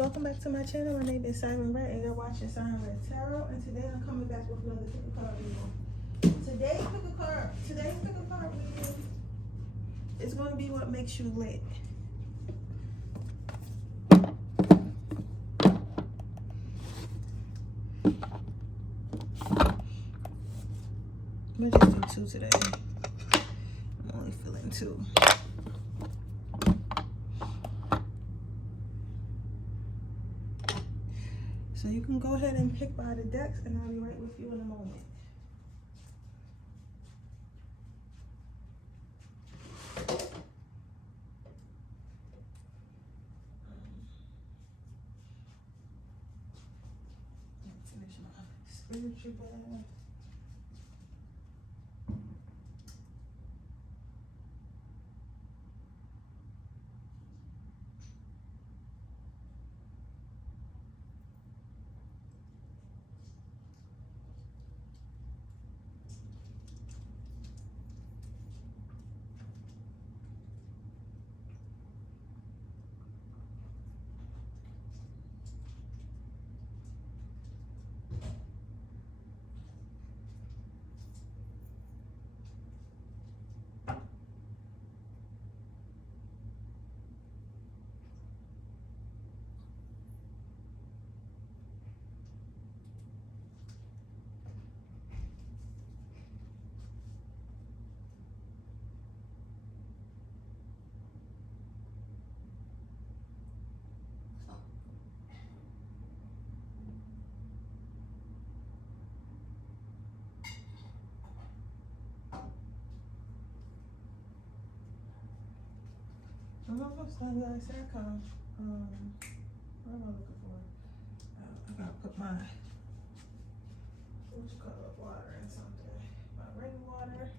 welcome back to my channel. My name is Siren and you're watching Siren Tarot, and today I'm coming back with another pick a card reading. Today's pick a card reading is going to be what makes you lit. I'm gonna just do 2 today. I'm only feeling 2. So you can go ahead and pick by the decks, and I'll be right with you in a moment. Finish my spiritual bath. I'm almost done, guys. Here I come. What am I looking for? I gotta put my which color water in something. My rainwater.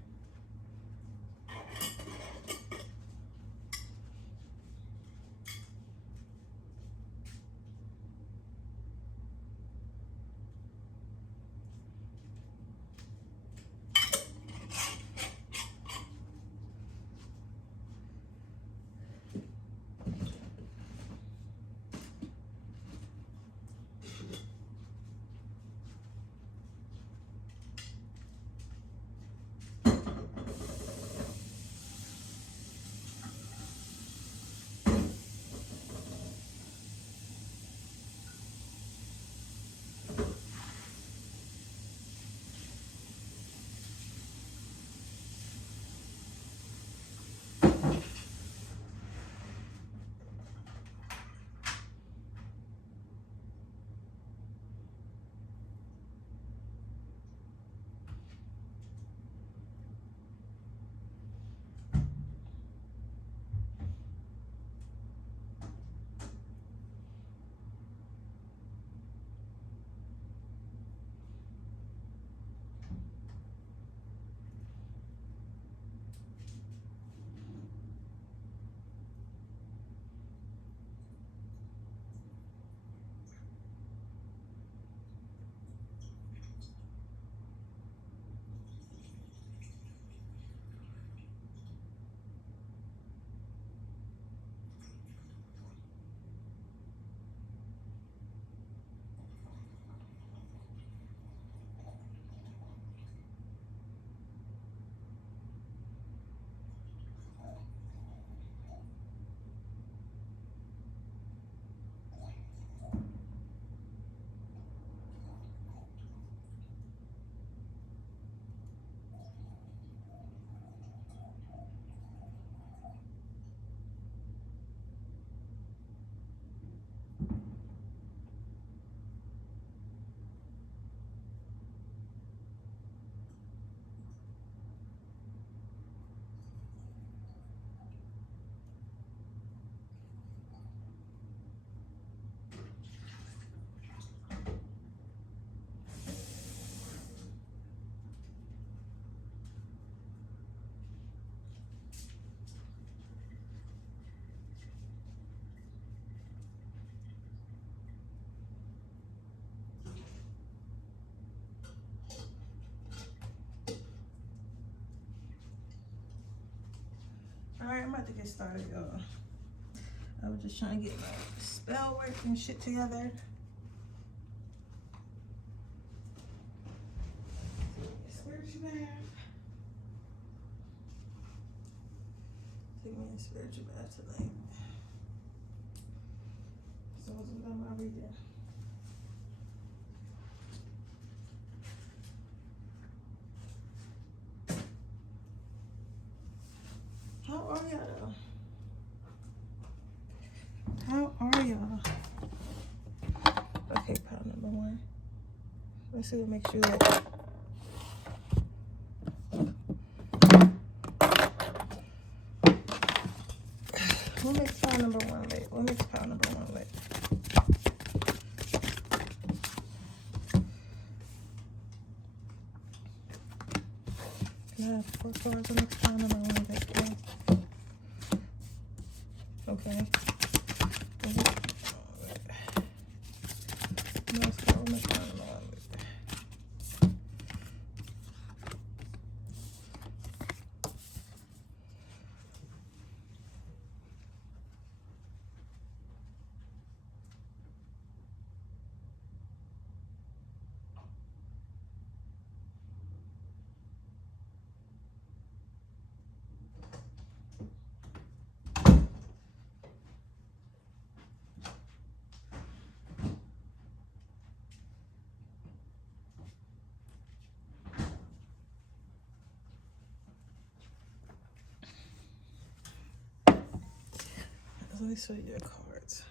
Alright, I'm about to get started, y'all. I was just trying to get my spell work and shit together. Spiritual bath. Take me a spiritual bath tonight. So I was done my reading. How are y'all? How are y'all? Okay, pile number 1. Let's see what makes you lit. What makes pile number 1 lit? What makes pile number 1 lit? Can I have 4 cards? What makes pile number 1 lit? Yeah. Okay. Let's go. What makes pile number 1 lit? Let me show you your cards.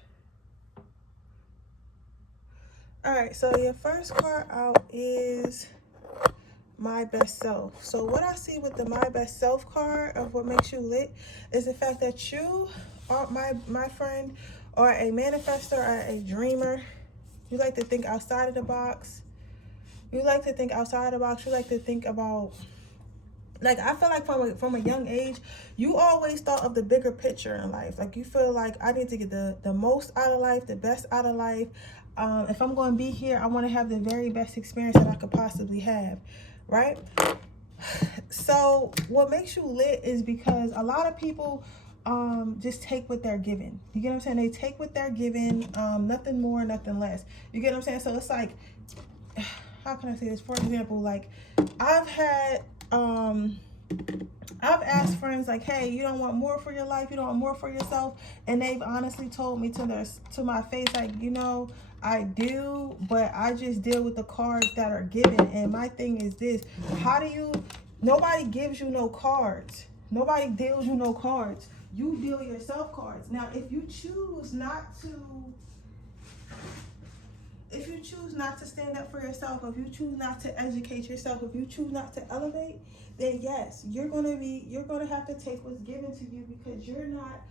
All right, so your first card out is my best self. So what I see with the my best self card of what makes you lit is the fact that you are my friend, or a manifestor, or a dreamer. You like to think outside of the box. You like to think outside of the box. You like to think about, like, I feel like from a young age, you always thought of the bigger picture in life. Like, you feel like, I need to get the most out of life, the best out of life. If I'm going to be here, I want to have the very best experience that I could possibly have, right? So what makes you lit is because a lot of people just take what they're given. You get what I'm saying? They take what they're given, nothing more, nothing less. You get what I'm saying? So it's like, how can I say this? For example, like, I've asked friends, like, hey, you don't want more for your life? You don't want more for yourself? And they've honestly told me to my face, like, you know, I do, but I just deal with the cards that are given. And my thing is this: nobody gives you no cards. Nobody deals you no cards. You deal yourself cards. Now, if you choose not to stand up for yourself, if you choose not to educate yourself, if you choose not to elevate, then yes, you're gonna have to take what's given to you, because you're not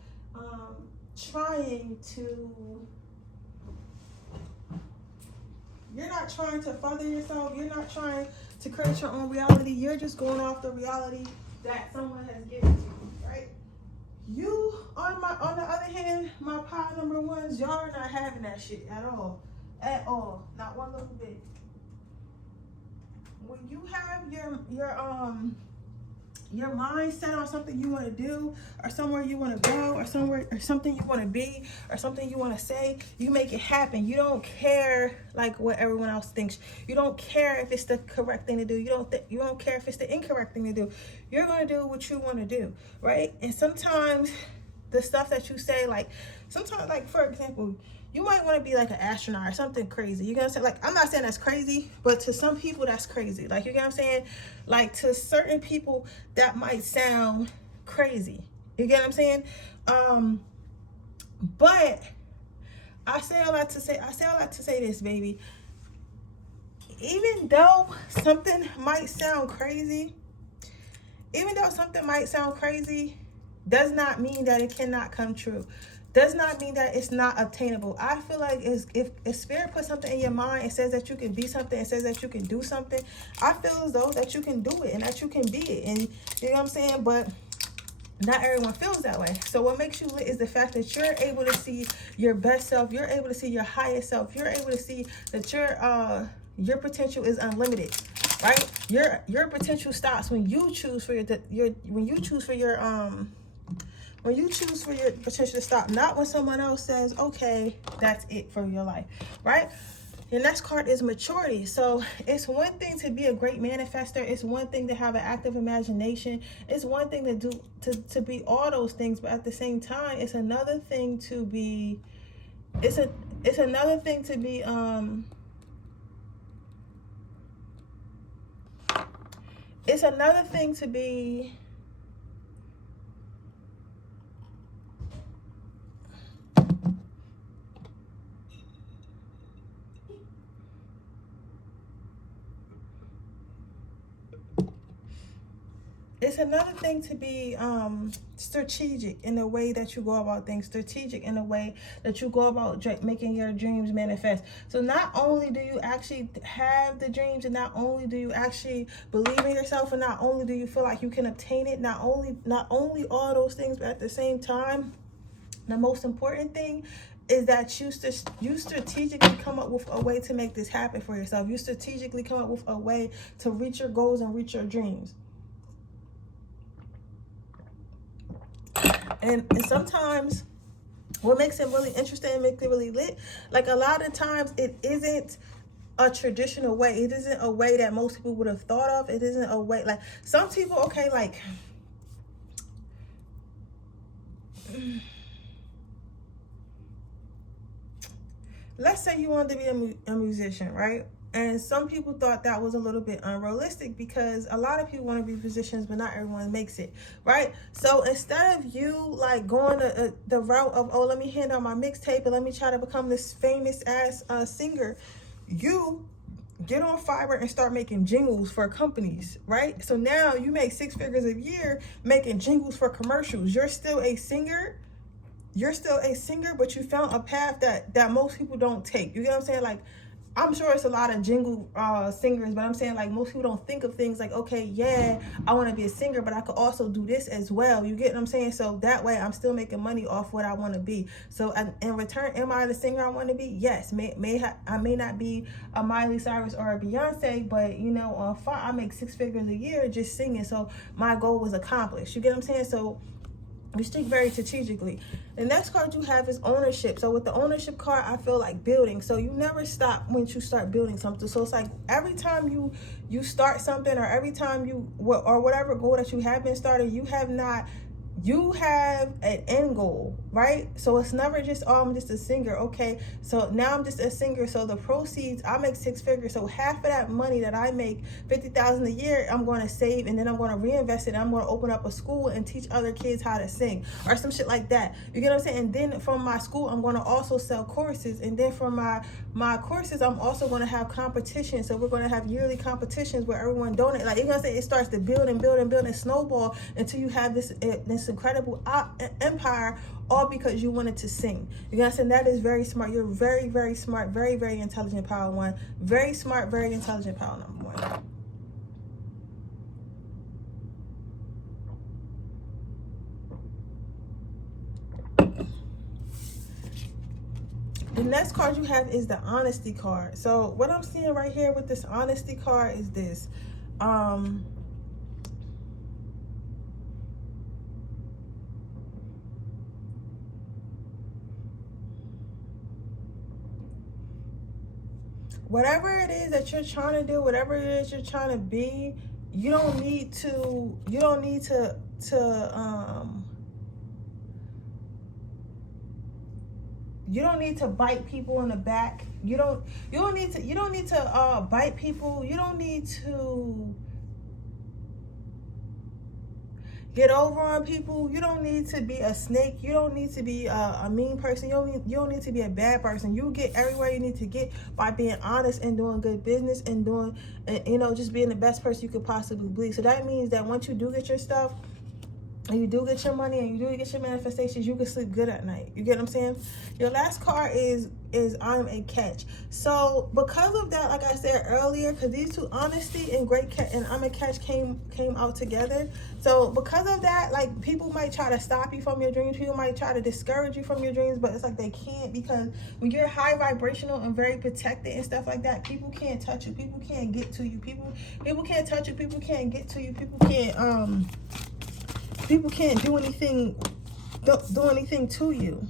trying to further yourself. You're not trying to create your own reality. You're just going off the reality that someone has given to you, right? You, on the other hand, my pile number 1s, y'all are not having that shit at all. At all. Not one little bit. When you have your mind set on something you want to do, or somewhere you want to go, or something you want to be, or something you want to say, you make it happen. You don't care like what everyone else thinks. You don't care if it's the correct thing to do. You don't care if it's the incorrect thing to do. You're going to do what you want to do, right? And sometimes the stuff that you say, like, sometimes, like, for example, you might want to be like an astronaut or something crazy. You get what I'm saying? Like, I'm not saying that's crazy, but to some people that's crazy. Like, you get what I'm saying? Like, to certain people that might sound crazy. You get what I'm saying? But I say all that to say this, baby. Even though something might sound crazy, does not mean that it cannot come true. Does not mean that it's not obtainable. I feel like if Spirit puts something in your mind, it says that you can be something, it says that you can do something, I feel as though that you can do it and that you can be it. And you know what I'm saying? But not everyone feels that way. So what makes you lit is the fact that you're able to see your best self. You're able to see your highest self. You're able to see that your potential is unlimited, right? Your potential stops when you choose for When you choose for your potential to stop, not when someone else says, okay, that's it for your life, right? Your next card is maturity. So it's one thing to be a great manifester. It's one thing to have an active imagination. It's one thing to do to be all those things, but at the same time, it's another thing to be it's another thing to be it's another thing to be strategic in the way that you go about things, strategic in the way that you go about making your dreams manifest. So not only do you actually have the dreams, and not only do you actually believe in yourself, and not only do you feel like you can obtain it, not only all those things, but at the same time, the most important thing is that you strategically come up with a way to make this happen for yourself. You strategically come up with a way to reach your goals and reach your dreams. And sometimes what makes it really interesting and makes it really lit, like a lot of times it isn't a traditional way. It isn't a way that most people would have thought of. It isn't a way, like some people, okay, like let's say you wanted to be a musician, right? And some people thought that was a little bit unrealistic because a lot of people want to be musicians, but not everyone makes it, right? So instead of you like going the route of, oh, let me hand out my mixtape and let me try to become this famous ass singer, you get on Fiverr and start making jingles for companies, right? So now you make 6 figures a year making jingles for commercials. You're still a singer, but you found a path that most people don't take. You get what I'm saying? Like, I'm sure it's a lot of jingle singers, but I'm saying like most people don't think of things like, okay, yeah, I want to be a singer, but I could also do this as well. You get what I'm saying? So that way I'm still making money off what I want to be. So in return, am I the singer I want to be? Yes. I may not be a Miley Cyrus or a Beyonce, but you know, on fire, I make 6 figures a year just singing. So my goal was accomplished. You get what I'm saying? So we speak very strategically. The next card you have is ownership. So with the ownership card, I feel like building. So you never stop when you start building something. So it's like every time you start something, or every time or whatever goal that you have been started, you have an end goal, right? So it's never just, oh, I'm just a singer. Okay, so now I'm just a singer. So the proceeds, I make 6 figures. So half of that money that I make, $50,000 a year, I'm going to save, and then I'm going to reinvest it. I'm going to open up a school and teach other kids how to sing or some shit like that. You get what I'm saying? And then from my school, I'm going to also sell courses. And then from my courses, I'm also going to have competitions. So we're going to have yearly competitions where everyone donate. Like, you're going to say it starts to build and build and build and snowball until you have this incredible empire, all because you wanted to sing. You know what I'm saying? That is very smart. You're very, very smart, very, very intelligent, power one. Very smart, very intelligent, power number 1. The next card you have is the honesty card. So what I'm seeing right here with this honesty card is this. Whatever it is that you're trying to do, whatever it is you're trying to be, you don't need to bite people in the back. You don't need to bite people. You don't need to get over on people. You don't need to be a snake. You don't need to be a mean person. You don't need to be a bad person. You get everywhere you need to get by being honest and doing good business and doing, just being the best person you could possibly be. So that means that once you do get your stuff, and you do get your money, and you do get your manifestations, you can sleep good at night. You get what I'm saying? Your last card is I'm a catch. So because of that, like I said earlier, because these two, honesty and great catch and I'm a catch, came out together. So because of that, like, people might try to stop you from your dreams. People might try to discourage you from your dreams, but it's like they can't, because when you're high vibrational and very protected and stuff like that, people can't touch you. People can't get to you. People can't touch you. People can't get to you. People can't do anything do anything to you.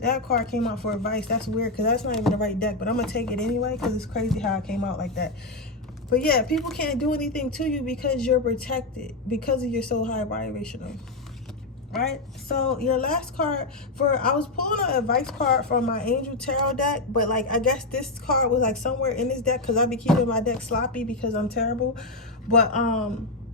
That card came out for advice. That's weird because that's not even the right deck, but I'm gonna take it anyway because it's crazy how it came out like that. But yeah, people can't do anything to you because you're protected, because of your so high vibrational. Right? So your last card I was pulling an advice card from my Angel Tarot deck, but like I guess this card was like somewhere in this deck because I be keeping my deck sloppy because I'm terrible. But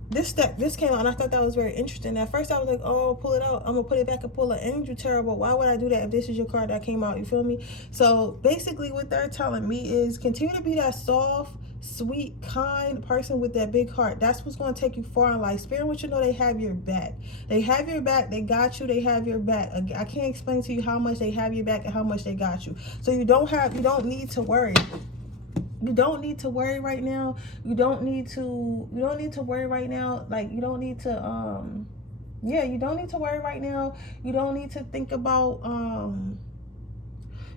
this came out and I thought that was very interesting. At first I was like, oh, pull it out, I'm gonna put it back and pull an Angel Tarot, but why would I do that if this is your card that came out? You feel me? So basically what they're telling me is continue to be that soft, sweet, kind person with that big heart. That's what's going to take you far in life. Spirit wants you to know they have your back. They have your back. They got you. They have your back. I can't explain to you how much they have your back and how much they got you. So you don't need to worry. You don't need to worry right now. You don't need to worry right now. Like you don't need to you don't need to worry right now. You don't need to think about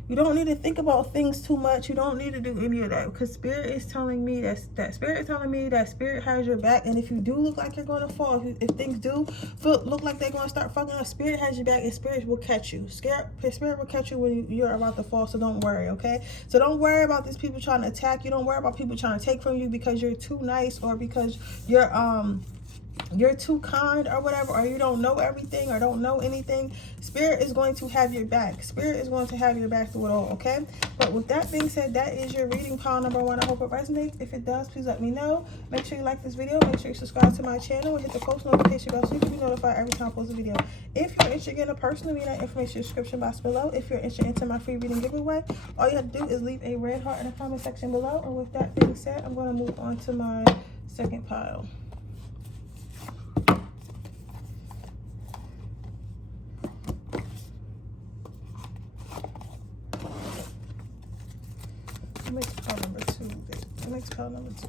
you don't need to think about things too much. You don't need to do any of that because Spirit is telling me that Spirit has your back. And if you do look like you're going to fall, if things do look like they're going to start fucking up, Spirit has your back and Spirit will catch you. Spirit will catch you when you're about to fall, so don't worry, okay? So don't worry about these people trying to attack you. Don't worry about people trying to take from you because you're too nice or because you're too kind or whatever, or you don't know everything or don't know anything. Spirit is going to have your back. Spirit is going to have your back through it all, okay? But with that being said, that is your reading pile number 1. I hope it resonates. If it does, please let me know. Make sure you like this video. Make sure you subscribe to my channel and hit the post notification bell so you can be notified every time I post a video. If you're interested in a personal reading, that information in the description box below. If you're interested into my free reading giveaway, all you have to do is leave a red heart in the comment section below. And with that being said, I'm going to move on to my second pile. Makes pile number 2. Makes pile number 2.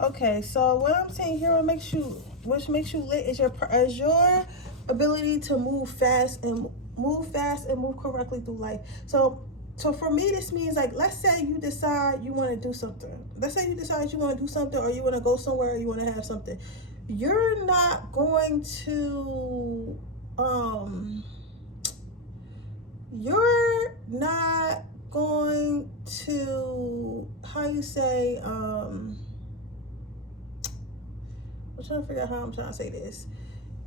Okay, so what I'm saying here, what makes you lit is your ability to move fast and move correctly through life. So for me, this means like, let's say you decide you want to do something. Let's say you decide you want to do something, or you want to go somewhere, or you want to have something. You're not going to, how you say, I'm trying to figure out how I'm trying to say this.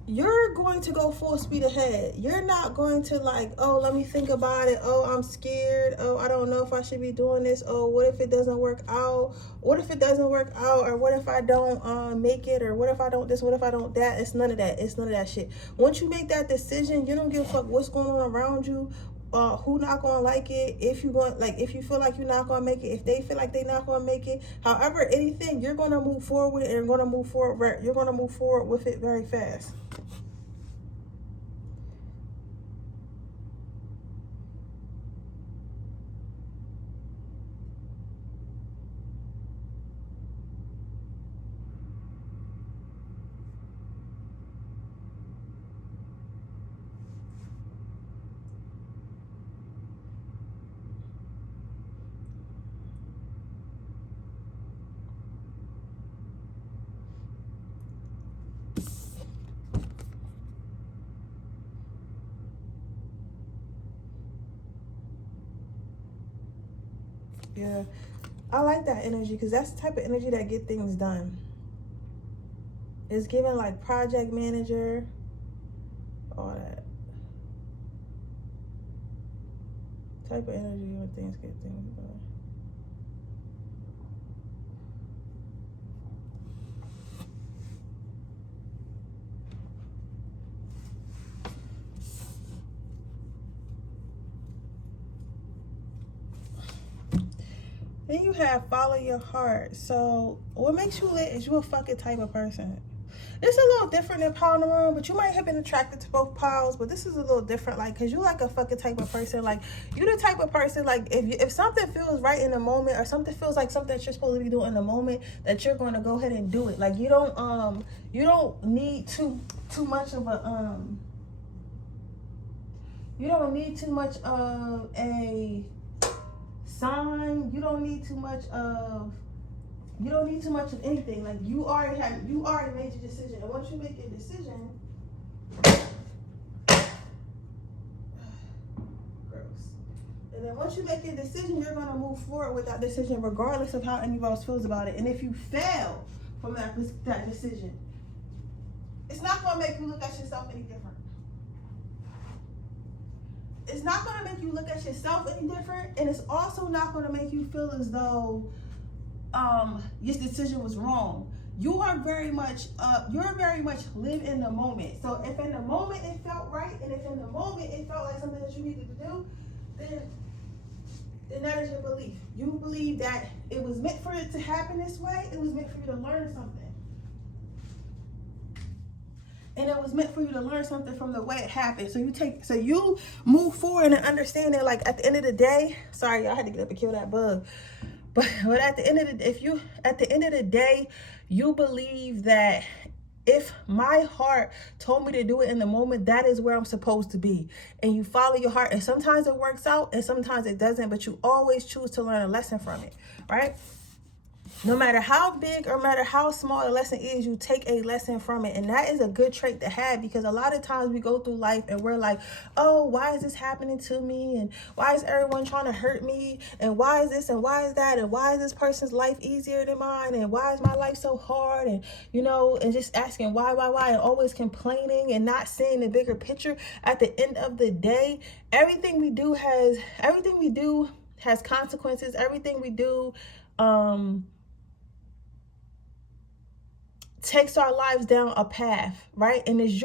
You're going to go full speed ahead. You're not going to like, oh, let me think about it. Oh, I'm scared. Oh, I don't know if I should be doing this. Oh, what if it doesn't work out? What if it doesn't work out? Or what if I don't make it? Or what if I don't this? What if I don't that? It's none of that. It's none of that shit. Once you make that decision, you don't give a fuck what's going on around you. Who not gonna like it, if you feel like you're not gonna make it, if they feel like they're not gonna make it, however, anything, you're gonna move forward with it, and you're gonna move forward with it very fast. Yeah, I like that energy because that's the type of energy that get things done. It's given like project manager, all that type of energy when things get things done. Then you have follow your heart. So what makes you lit is you a fucking type of person. It's a little different than pile number one, but you might have been attracted to both piles, but this is a little different, like, because you like a fucking type of person, like, you the type of person, like, if something feels right in the moment, or something feels like something that you're supposed to be doing in the moment, that you're going to go ahead and do it. Like, you don't need too much of a, you don't need too much of a sign. You don't need too much of anything. Like, you already made your decision. And once you make your decision, gross. And then once you make your decision, you're gonna move forward with that decision regardless of how anybody else feels about it. And if you fail from that decision, it's not gonna make you look at yourself any different. It's not going to make you look at yourself any different, and it's also not going to make you feel as though your decision was wrong. You are very much live in the moment. So if in the moment it felt right, and if in the moment it felt like something that you needed to do, then that is your belief. You believe that it was meant for it to happen this way. It was meant for you to learn something. And it was meant for you to learn something from the way it happened. So you move forward and understand that, like, at the end of the day, sorry, I had to get up and kill that bug. But at the end of the day, you believe that if my heart told me to do it in the moment, that is where I'm supposed to be. And you follow your heart. And sometimes it works out and sometimes it doesn't, but you always choose to learn a lesson from it, right? No matter how big or matter how small the lesson is, you take a lesson from it. And that is a good trait to have, because a lot of times we go through life and we're like, oh, why is this happening to me? And why is everyone trying to hurt me? And why is this and why is that? And why is this person's life easier than mine? And why is my life so hard? And, and just asking why, and always complaining and not seeing the bigger picture. At the end of the day, everything we do has consequences. Everything we do, takes our lives down a path, right? And it's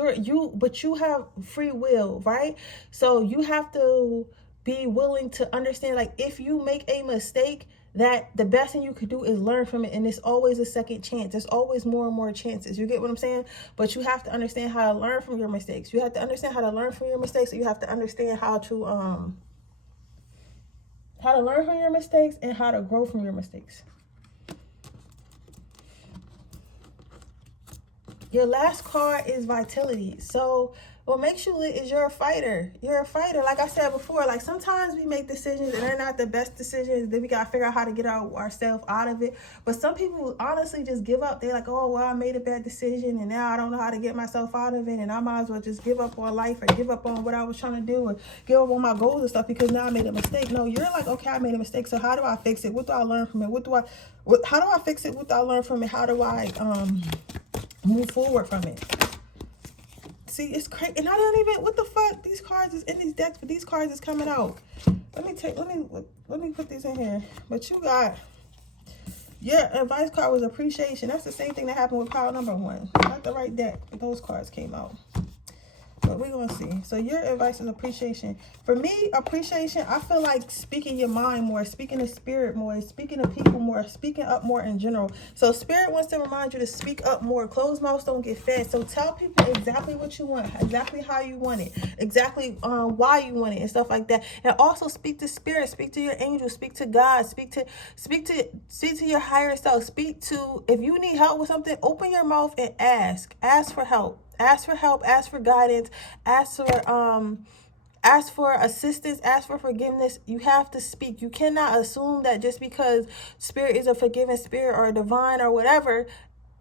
but you have free will, right? So you have to be willing to understand, like, if you make a mistake, that the best thing you could do is learn from it. And it's always a second chance. There's always more and more chances. You get what I'm saying? But you have to understand how to learn from your mistakes. You have to understand how to learn from your mistakes. So you have to understand how to learn from your mistakes and how to grow from your mistakes. Your last card is vitality. So what makes you lit is you're a fighter. You're a fighter. Like I said before, like, sometimes we make decisions and they're not the best decisions. Then we got to figure out how to get ourselves out of it. But some people honestly just give up. They're like, oh, well, I made a bad decision and now I don't know how to get myself out of it. And I might as well just give up on life, or give up on what I was trying to do, or give up on my goals and stuff because now I made a mistake. No, you're like, okay, I made a mistake. So how do I fix it? What do I learn from it? How do I fix it? What do I learn from it? How do I move forward from it? See, it's crazy. And I don't even, what the fuck, these cards is in these decks, but these cards is coming out. Let me put these in here. But you got, your advice card was appreciation. That's the same thing that happened with pile number one. Not the right deck, but those cards came out. But we're going to see. So your advice is appreciation. For me, appreciation, I feel like speaking your mind more, speaking to spirit more, speaking to people more, speaking up more in general. So spirit wants to remind you to speak up more. Closed mouths don't get fed. So tell people exactly what you want, exactly how you want it, exactly why you want it, and stuff like that. And also speak to spirit, speak to your angels, speak to God, speak to your higher self. Speak to, if you need help with something, open your mouth and ask for help. Ask for help, ask for guidance, ask for assistance, ask for forgiveness. You have to speak. You cannot assume that just because spirit is a forgiving spirit or a divine or whatever,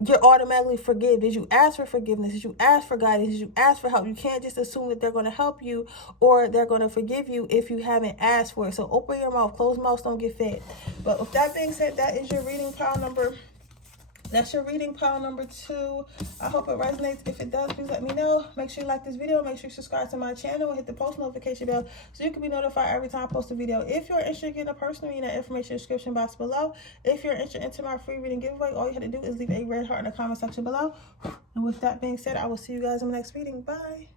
you're automatically forgive. Did you ask for forgiveness? Did you ask for guidance? Did you ask for help? You can't just assume that they're going to help you or they're going to forgive you if you haven't asked for it. So open your mouth. Closed mouths don't get fed. But with that being said, that is your reading pile number. That's your reading pile number 2. I hope it resonates. If it does, please let me know. Make sure you like this video. Make sure you subscribe to my channel and hit the post notification bell so you can be notified every time I post a video. If you're interested in getting a personal reading, that information in the description box below. If you're interested in my free reading giveaway, all you have to do is leave a red heart in the comment section below. And with that being said, I will see you guys in the next reading. Bye.